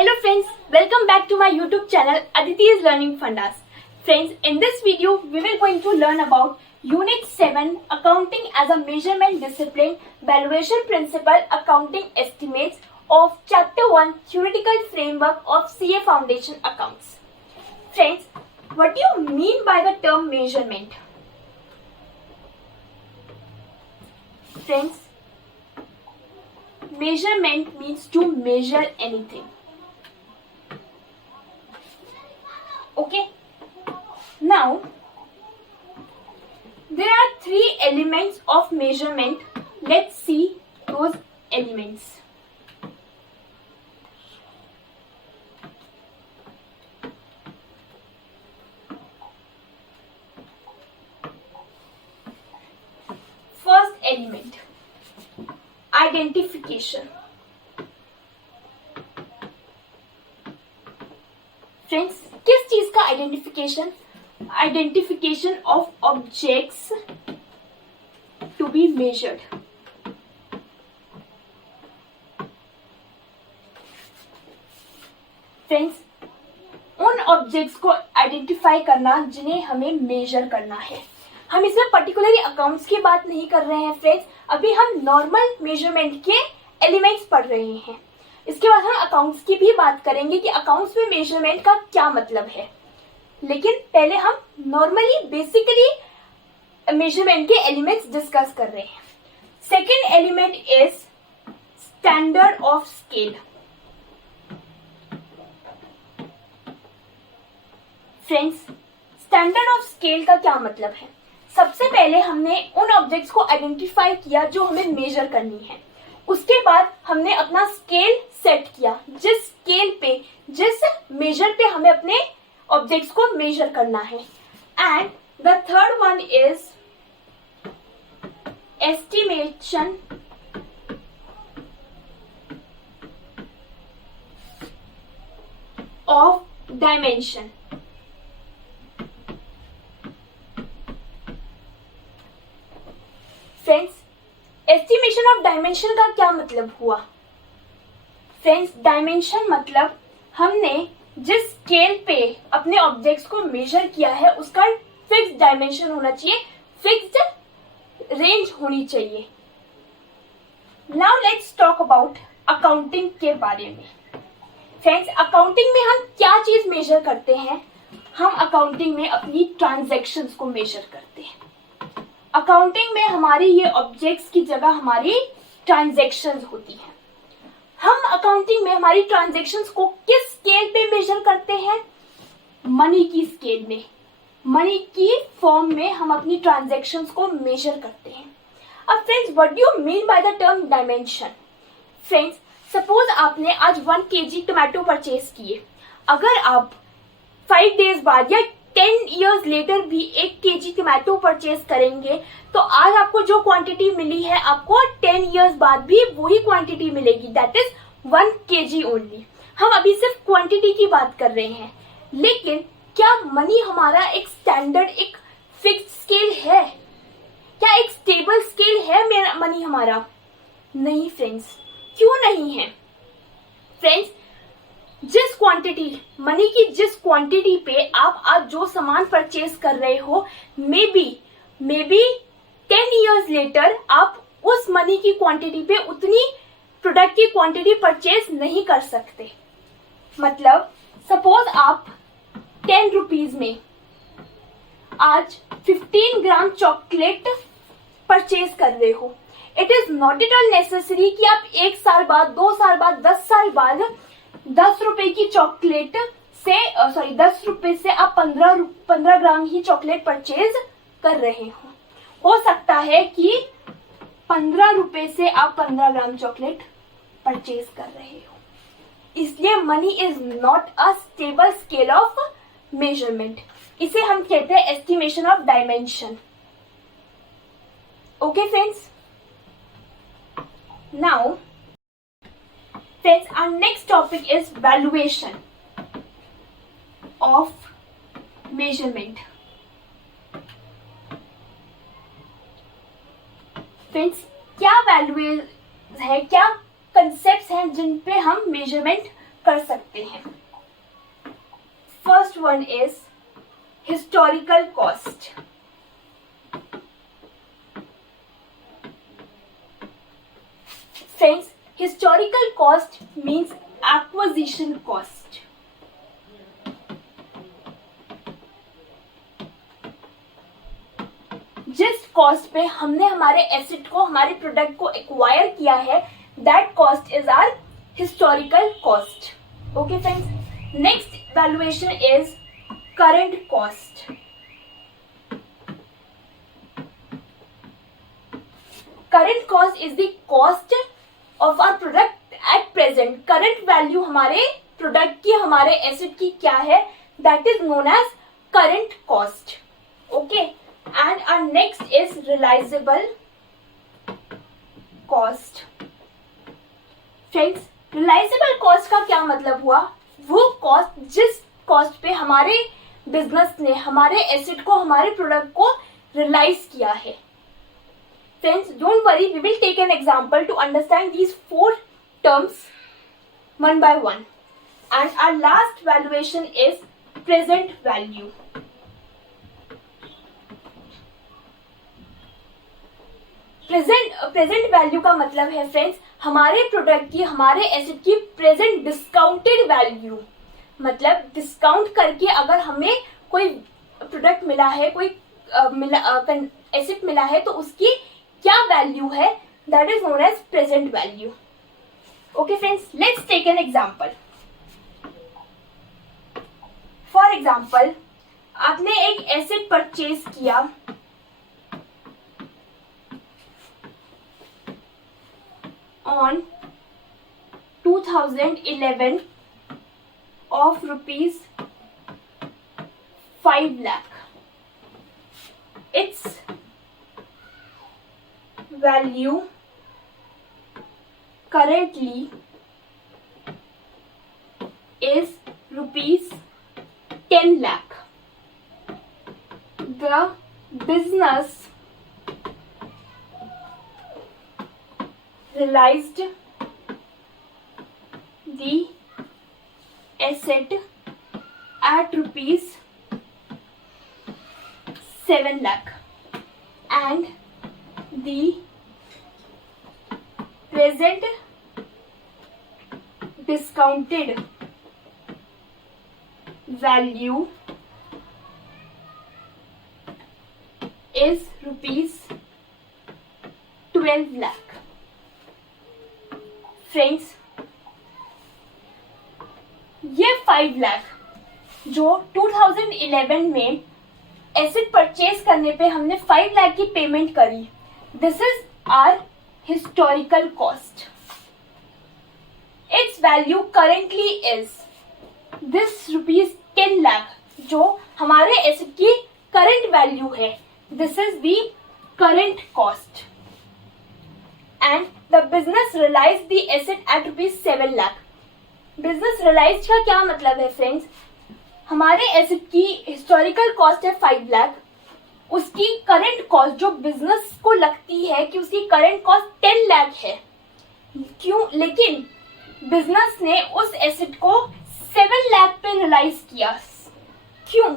Hello friends, welcome back to my YouTube channel Aditi's Learning Fundas. Friends, in this video we will going to learn about Unit 7 Accounting as a Measurement Discipline, Valuation Principle, Accounting Estimates of Chapter 1 Theoretical Framework of CA Foundation Accounts. Friends, what do you mean by the term measurement? Friends, measurement means to measure anything. Okay, now there are three elements of measurement. Let's see those elements. First element, identification. Friends, किस चीज का identification? Identification of objects to be measured. Friends, उन objects को identify करना जिन्हें हमें major करना है. हम इसमें पर्टिकुलरली अकाउंट्स की बात नहीं कर रहे हैं फ्रेंड्स. अभी हम नॉर्मल मेजरमेंट के एलिमेंट्स पढ़ रहे हैं. इसके बाद हम अकाउंट्स की भी बात करेंगे कि अकाउंट्स में मेजरमेंट का क्या मतलब है. लेकिन पहले हम नॉर्मली बेसिकली मेजरमेंट के एलिमेंट्स डिस्कस कर रहे हैं. Second element is standard of scale. Friends, standard of scale का क्या मतलब है? सबसे पहले हमने उन ऑब्जेक्ट्स को आइडेंटिफाई किया जो हमें मेजर करनी है. उसके बाद हमने अपना स्केल सेट किया, जिस स्केल पे, जिस मेजर पे हमें अपने ऑब्जेक्ट्स को मेजर करना है. And the third one is estimation of dimension. Friends, estimation of dimension का क्या मतलब हुआ? फ्रेंड्स, डायमेंशन मतलब हमने जिस स्केल पे अपने ऑब्जेक्ट्स को मेजर किया है उसका फिक्स्ड डायमेंशन होना चाहिए, फिक्स्ड रेंज होनी चाहिए. Now let's talk about accounting के बारे में. फ्रेंड्स, अकाउंटिंग में हम क्या चीज मेजर करते हैं? हम अकाउंटिंग में अपनी ट्रांजैक्शंस को मेजर करते हैं. अकाउंटिंग में हमारी ये ऑब्जेक्ट्स की जगह हमारी ट्रांजैक्शंस होती हैं. हम अकाउंटिंग में हमारी ट्रांजैक्शंस को किस स्केल पे मेजर करते हैं? मनी की स्केल में, मनी की फॉर्म में हम अपनी ट्रांजैक्शंस को मेजर करते हैं. अब friends, what do you mean by the term dimension? Friends, suppose आपने आज 1 kg टोमेटो परचेज किए. अगर आप 5 days बाद या 10 years लेटर भी 1 kg टोमेटो परचेज करेंगे तो आज आपको जो क्वांटिटी मिली है आपको 10 years बाद भी वही क्वांटिटी मिलेगी. That is 1 kg only. हम अभी सिर्फ क्वांटिटी की बात कर रहे हैं. लेकिन क्या मनी हमारा एक स्टैंडर्ड, एक फिक्स्ड स्केल है? क्या एक स्टेबल स्केल है मेरा मनी हमारा? नहीं फ्रेंड्स. क्यों नहीं है? फ्रेंड्स, जिस क्वांटिटी, मनी की जिस क्वांटिटी पे आप आज जो सामान परचेज कर रहे हो, मे बी 10 years लेटर आप उस मनी की क्वांटिटी पे उतनी प्रोडक्ट की क्वांटिटी परचेज नहीं कर सकते. मतलब सपोज आप 10 रुपीज में आज 15 ग्राम चॉकलेट परचेज कर रहे हो. It is not at all necessary कि आप 1 साल बाद, 2 साल बाद, 10 साल बाद 10 रुपए की चॉकलेट से 10 रुपए से आप 15 ग्राम ही चॉकलेट परचेज कर रहे हो सकता है कि 15 रुपए से आप 15 ग्राम चॉकलेट परचेज कर रहे हो. इसलिए money is not a stable scale of measurement. इसे हम कहते हैं estimation of dimension. Okay friends, now friends, our next topic is valuation of measurement. Friends, क्या वैल्यूज है, क्या कंसेप्ट हैं जिन पे हम मेजरमेंट कर सकते हैं. First one is historical cost. Friends, historical cost means acquisition cost. जिस कॉस्ट पे हमने हमारे एसेट को, हमारे प्रोडक्ट को एक्वायर किया है, that cost is our historical cost. Okay friends, next valuation is current cost. Current cost is the cost of our product at present. Current value हमारे प्रोडक्ट की, हमारे एसेट की क्या है, that is known as current cost. Okay, and our next is realizable cost. Friends, realizable cost का क्या मतलब हुआ? वो कॉस्ट जिस कॉस्ट पे हमारे बिजनेस ने हमारे एसेट को, हमारे प्रोडक्ट को रियलाइज किया है. Friends, don't worry, we will take an example to understand these four terms one by one. And our last valuation is present value. Present value का मतलब है फ्रेंड्स, हमारे प्रोडक्ट की, हमारे एसेट की प्रेजेंट डिस्काउंटेड वैल्यू. मतलब discount करके अगर हमें कोई प्रोडक्ट मिला है, कोई एसेट मिला है, तो उसकी क्या वैल्यू है, that is known as present value. Okay friends, let's take an example. For example, आपने एक एसेट परचेज किया on 2011 of rupees 5 lakh. Its value currently is rupees 10 lakh. The business realized the asset at rupees 7 lakh and the present discounted value is rupees 12 lakh. Friends, ये 5 लाख जो 2011 में asset purchase करने पे हमने 5 लाख की payment करी, this is our historical cost. Its value currently is this rupees 10 lakh जो हमारे एसेट की करंट वैल्यू है, this is the current cost. And the business realized the asset at rupees 7 lakh. Business realized का क्या मतलब है friends? हमारे asset की हिस्टोरिकल कॉस्ट है 5 लाख, उसकी करंट कॉस्ट जो बिजनेस को लगती है कि उसकी करंट कॉस्ट 10 लाख है. क्यों? लेकिन बिजनेस ने उस एसेट को 7 लाख पे रियलाइज किया. क्यों?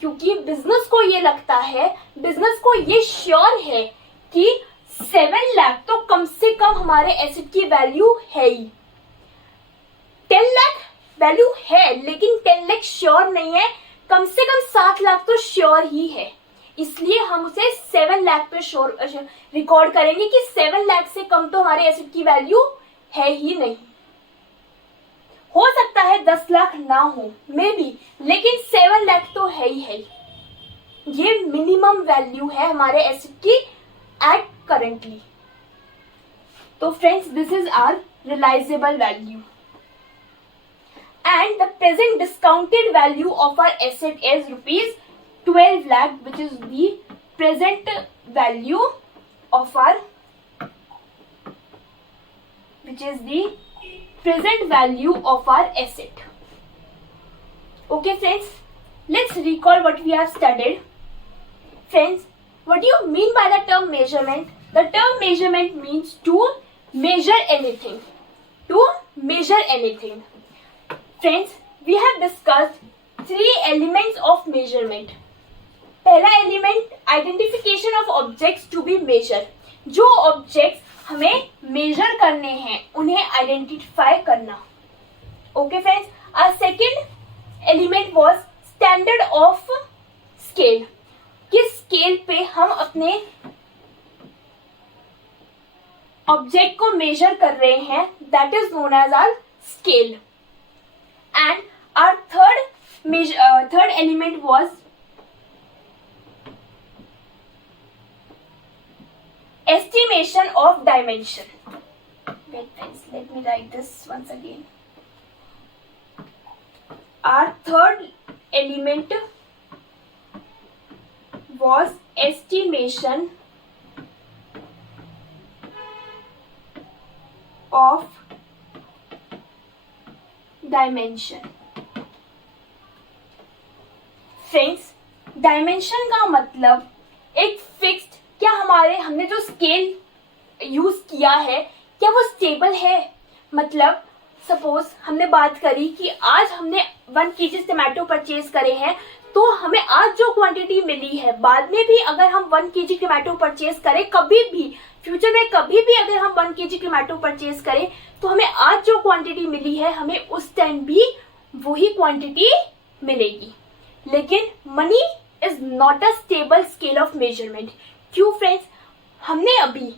क्योंकि बिजनेस को ये लगता है, बिजनेस को ये श्योर है कि 7 लाख तो कम से कम हमारे एसेट की वैल्यू है ही. 10 लाख वैल्यू है लेकिन 10 लाख श्योर नहीं है, कम से कम 7 लाख तो श्योर ही है. इसलिए हम उसे 7 लाख पे श्योर रिकॉर्ड करेंगे कि 7 लाख से कम तो हमारे एसेट की वैल्यू है ही नहीं. हो सकता है 10 लाख ना हो मे बी, लेकिन 7 लाख तो है ही है. ये मिनिमम वैल्यू है हमारे एसेट की eight currently. So friends, this is our realizable value. And the present discounted value of our asset is rupees 12 lakh, which is the present value of our, asset. Okay friends, let's recall what we have studied. Friends, what do you mean by the term measurement? The term measurement means to measure anything. To measure anything. Friends, we have discussed 3 elements of measurement. पहला element identification of objects to be measure. जो objects हमें measure करने हैं उन्हें identify करना. Okay friends, our second element was standard of scale. किस scale पे हम अपने ऑब्जेक्ट को मेजर कर रहे हैं, that is known as our scale. And our third element was estimation of dimension. Wait friends, let me write this once again. Our third element was estimation of dimension. Friends, dimension का मतलब एक fixed, क्या हमने जो scale use किया है क्या वो स्टेबल है. मतलब सपोज हमने बात करी कि आज हमने 1 kg टमाटो परचेज करे हैं, तो हमें आज जो क्वांटिटी मिली है, बाद में भी अगर हम 1 kg टमाटो परचेज करें, कभी भी फ्यूचर में कभी भी अगर हम 1 kg टमाटो परचेज करें, तो हमें आज जो क्वांटिटी मिली है हमें उस टाइम भी वही क्वांटिटी मिलेगी. लेकिन money is not a stable scale of measurement. क्यों फ्रेंड्स? हमने अभी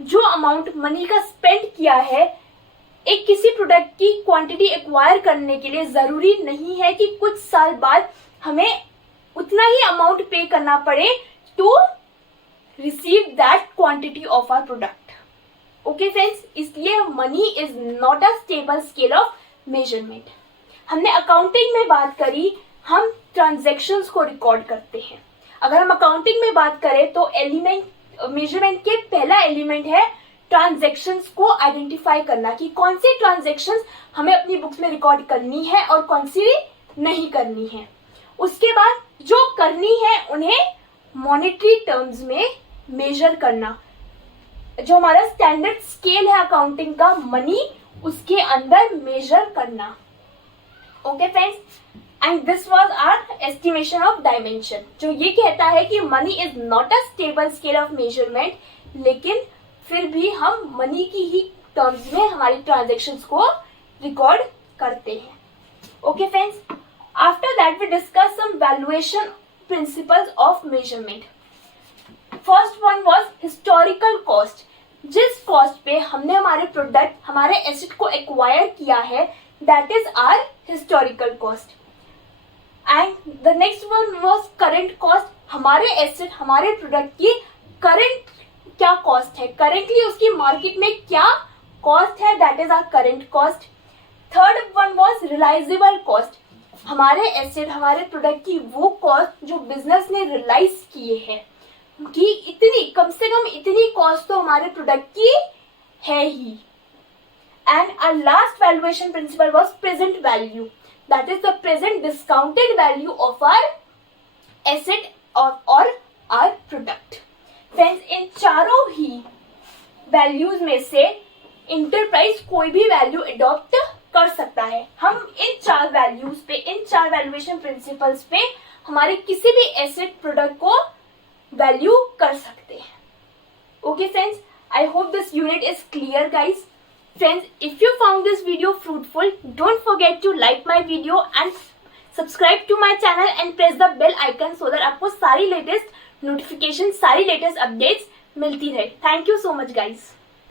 जो अमाउंट मनी का स्पेंड किया है एक किसी प्रोडक्ट की क्वांटिटी एक्वायर करने के लिए, जरूरी नहीं है कि कुछ साल बाद हमें उतना ही अमाउंट पे करना पड़े to receive that quantity of our product. Okay friends, इसलिए money is not a stable scale of measurement. हमने अकाउंटिंग में बात करी, हम ट्रांजैक्शंस को रिकॉर्ड करते हैं. अगर हम अकाउंटिंग में बात करें तो मेजरमेंट के पहला एलिमेंट है ट्रांजैक्शंस को आइडेंटिफाई करना कि कौन सी ट्रांजैक्शंस हमें अपनी बुक्स में रिकॉर्ड करनी है और कौन सी नहीं करनी है. उसके बाद जो करनी है उन्हें मॉनेटरी टर्म्स में मेजर करना. जो हमारा स्टैंडर्ड स्केल है अकाउंटिंग का, मनी, उसके अंदर मेजर करना. Okay friends, and this was our estimation of dimension, जो ये कहता है कि money is not a stable scale of measurement, लेकिन फिर भी हम मनी की ही टर्म्स में हमारी ट्रांजैक्शंस को रिकॉर्ड करते हैं. Okay friends, after that we discuss some valuation principles of measurement. First one was historical cost. जिस कॉस्ट पे हमने हमारे प्रोडक्ट, हमारे एसेट को एक्वायर किया है, that is our historical cost. And the next one was current cost. हमारे asset, हमारे प्रोडक्ट की करंट क्या कॉस्ट है, करेंटली उसकी मार्केट में क्या कॉस्ट है, that is our current cost. Third one was realizable cost. हमारे एसेट, हमारे प्रोडक्ट की वो कॉस्ट जो बिजनेस ने रियलाइज किए हैं कि इतनी, कम से कम इतनी कॉस्ट तो हमारे प्रोडक्ट की है ही. And our last valuation principle was present value. That is the present discounted value of our asset or our product. Friends, इन चारों ही वैल्यूज में से इंटरप्राइज कोई भी वैल्यू अडॉप्ट कर सकता है. हम इन 4 वैल्यूज पे, इन 4 वैल्यूएशन प्रिंसिपल्स पे हमारे किसी भी एसेट प्रोडक्ट को वैल्यू कर सकते हैं. Okay friends, I hope this unit is clear guys. Friends, if you found this video fruitful, don't forget to like my video and subscribe to my channel and press the bell icon so that आपको सारी latest notification, सारी latest updates मिलती रहे. Thank you so much guys.